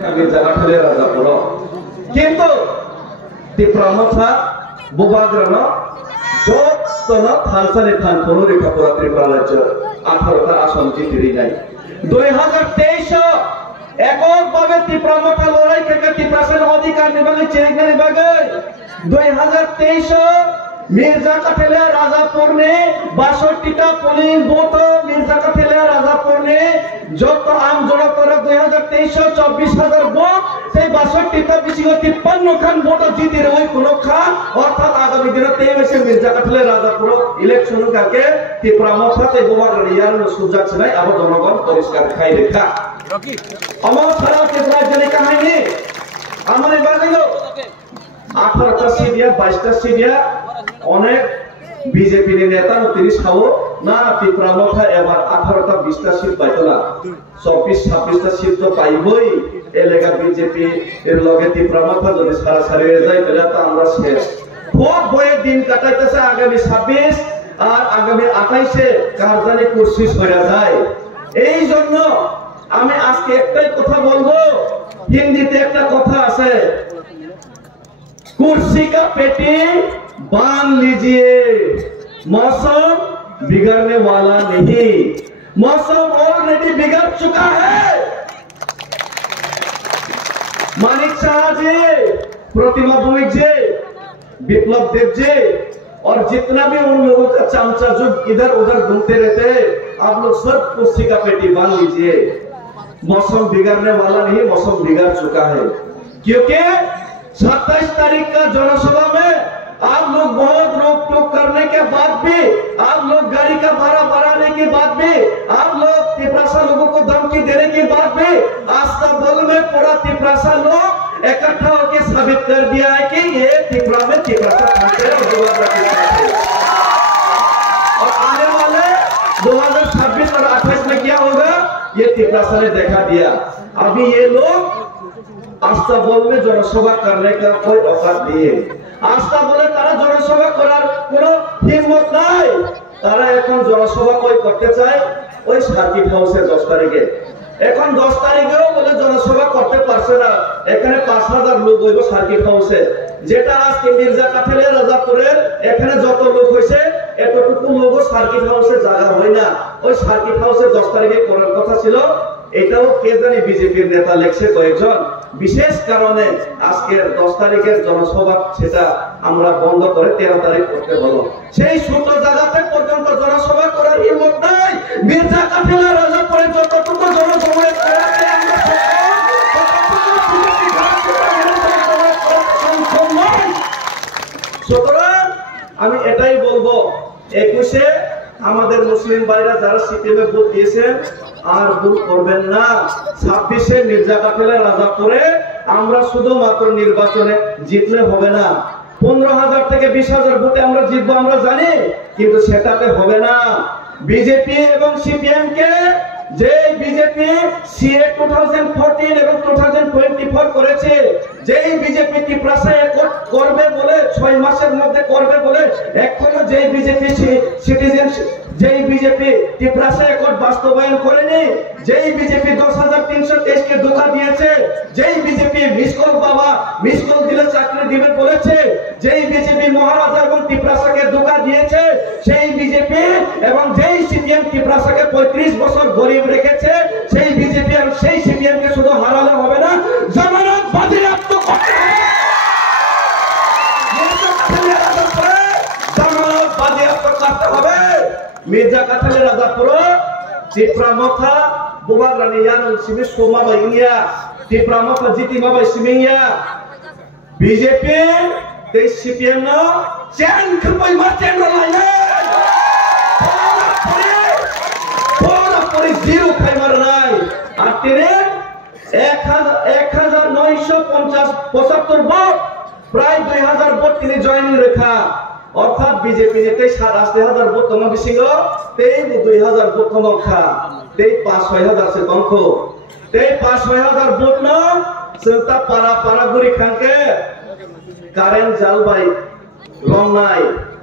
মির্জা কাঠালিয়া রাজাপুর কিন্তু ত্রিপুরামথা বুবাগ্রানো যতন থানসানি থান কোনো রেখাপুরা ত্রিপুরা রাজ্য 18টা আসন জিতিরি নাই 2023 এককভাবে ত্রিপুরামথা লড়াই থেকে ত্রিপুরাসের অধিকার নিবাগে চেঙ্গা নিবাগে 2023 মির্জা কাঠালিয়া রাজাপুর ने 62টা পোলিং বুথ মির্জা কাঠালিয়া রাজাপুর ने যত আম জড়ো করে 2023 24000 ভোট সেই 62টা বেশি 53 খান ভোট জিতে রই কোন খান অর্থাৎ আগামী দিনে 23 মির্জা কাঠালিয়া রাজাপুর ইলেকশন কাকে ত্রিপুরামথা তে গোবাগড়িয়ার সুযোগ নাই আবার জনগণ পরিষ্কার খাই রেখা আমার সারা ত্রিপুরা জেলা কাহিনী আমার বাগাইলো 18টা সিডিয়া 22টা সিডিয়া অনেক বিজেপি নেতা তিনি খাও না ত্রিপুরামথা এবার 18টা 20টা সিট পাইতো না 24-26টা সিট তো পাইবই এলাকা বিজেপি এর লগে ত্রিপুরামথা যদি সারাসারি হয়ে যায় তাহলে তো আমরা শেষ খুব বয়ে দিন কাটাইতেছে আগামী 26 আর আগামী 28 এ কার জানি কুরসি সরা যায় এই জন্য আমি আজকে একটাই কথা বলবো হিন্দিতে একটা কথা আছে कुर्सी का पेटी बांध लीजिए मौसम बिगड़ने वाला नहीं मौसम ऑलरेडी बिगड़ चुका है मानिक शाह जी प्रतिमा भौमिक जी विप्लव देव जी और जितना भी उन लोगों का चमचा जो इधर उधर घूमते रहते हैं आप लोग सब कुर्सी का पेटी बांध लीजिए मौसम बिगड़ने वाला नहीं मौसम बिगड़ चुका है क्योंकि 27 तारीख का जनसभा में आप लोग बहुत रोक टोक करने के बाद भी आप लोग गाड़ी का भाड़ा बढ़ाने के बाद भी आप लोग त्रिपुरा लोगों को धमकी देने के बाद भी आस्था बल में पूरा त्रिपुरा लोग इकट्ठा होकर साबित कर दिया है कि ये त्रिपुरा में और आने वाले 2026 और 28 में क्या होगा ये त्रिपुरा ने देखा दिया अभी ये लोग आस्था बोल में जनसभा करने का कोई औकात नहीं है आस्था बोले तारा जनसभा করার কোনো হিম্মত নাই তারা এখন জনসভা কই করতে চায় ওই সার্কিট হাউসে 10 তারিখে এখন 10 তারিখেও বলে জনসভা করতে পারছে না এখানে 5000 লোক হইব সার্কিট হাউসে যেটা আজকে মির্জা কাঠালিয়া রাজাপুরের এখানে যত লোক হইছে এতটুকু লোক সার্কিট হাউসে জায়গা হয় না ওই সার্কিট হাউসে 10 তারিখে করার কথা ছিল এটাও কে জানি বিজেপির নেতা লেখছে কয়েকজন বিশেষ কারণে আজকের 10 তারিখের জনসভা সেটা আমরা বন্ধ করে 13 তারিখ করতে হলো সেই ছোট জায়গাতে পর্যন্ত জনসভা করার হিম্মত নাই মির্জা কাঠালিয়া রাজাপুরে যতটুকু জনসমাবেশ করাতে আমরা সুতরাং আমি এটাই বলবো 21 এ আমাদের মুসলিম ভাইরা যারা সিপিএমে ভোট দিয়েছেন আর ভুল করবেন না 26 এ মির্জা কাঠালিয়া রাজাপুরে আমরা শুধুমাত্র নির্বাচনে জিতলে হবে না 15000 থেকে 20000 ভোটে আমরা জিতবো আমরা জানি কিন্তু সেটাতে হবে না বিজেপি এবং সিপিএম কে যে বিজেপি সিএ 2014 এবং 2024 করেছে যেই বিজেপি ত্রিপুরাতে করবে বলে 6 মাসের মধ্যে করবে বলে এখনো যেই বিজেপি সিটিজেন যেই বিজেপি ত্রিপুরাতে একট বাস্তবায়ন করেনি যেই বিজেপি 10323 কে ধোঁকা দিয়েছে যেই বিজেপি মিসকল বাবা মিসকল দিলে চাকরি দিবে বলেছে যেই বিজেপি মহারাজা এবং ত্রিপুরাকে ধোঁকা দিয়েছে সেই বিজেপি এবং যেই সিপিএম ত্রিপুরাকে 35 বছর গরিব রেখেছে সেই বিজেপি আর সেই সিপিএম কে শুধু হারালে হবে না জামানত বাজেয়াপ্ত করতে হবে জামানত বাজেয়াপ্ত করতে হবে মির্জা কাঠালিয়া রাজাপুর ত্রিপুরামথা বুবাগ্রানিয়ান সিমি সোমা বাইনিয়া ত্রিপুরামথা জিতিমা বাই সিমিয়া বিজেপি তে সিপিএম না চেন খপই মারতেন লাইনে পরে জিরো ফাইবার নাই আর তেরে 1975 ভোট প্রায় 2000 ভোট তিনি জয়েনিং রেখা অর্থাৎ বিজেপি নেতে 8000 ভোট কম বেশি গো 2000 ভোট কম খা 5-6000 সে কম খো 5-6000 ভোট না সেটা পারা গুরি খানকে কারেন্ট জাল ভাই রং নাই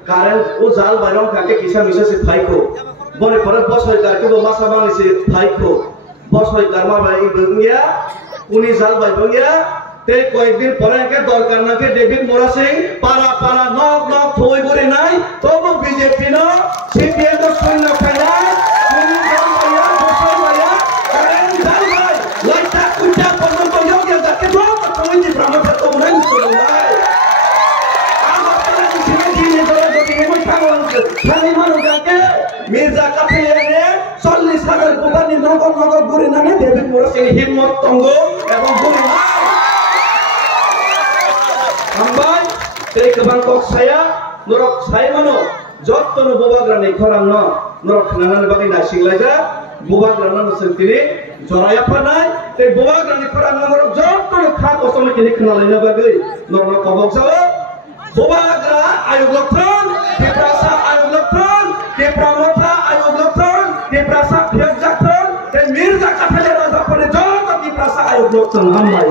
কারেন্ট ও জাল ভাই রং খানকে কিসা মিশা সে ফাইকো বনে পরে বস হয় কাকে মাসা বাংলাদেশে ফাইকো বস হয় কারমা ভাই গঙ্গিয়া উনি জাল বাইব গিয়া তে কয়েকদিন পরে একে দরকার নাকি ডেভিড মোরা সিং পাড়া পাড়া নক নক থই করে নাই তবু বিজেপি ন সিপিএম সৈন্য ফেলায় উনি জাল বাইয়া বসে বাইয়া কারণ জাল বাই লাইটা কুটা পর্যন্ত ইয়ে যাকে তো তুমি দি ব্রাহ্মণ তো মনে নিছো নাই আমার তারা সিনে দিনে ধরে যদি এমন পাগল খালি মানুষ যাকে মির্জা কাফিলে এনে 40,000 কোপানি নগর নগর ঘুরে নামে ডেভিড মোরা সিং হিম্মত তঙ্গ এবং ঘুরে নাই আমবাই এই কেবান cock saya norok saya mano jottonu bobagrani khorang no norok nanan bagi na singlaja bobagrana no sentini joraya panai te bobagrani khorang norok jottonu kha kosome kini khnalina bagi norok kobok jawo bobagra ayug lokthon deprasa ayug lokthon depramotha ayug lokthon deprasa phek jakthon te mirza kathale raja pore jot deprasa ayug lokthon ambai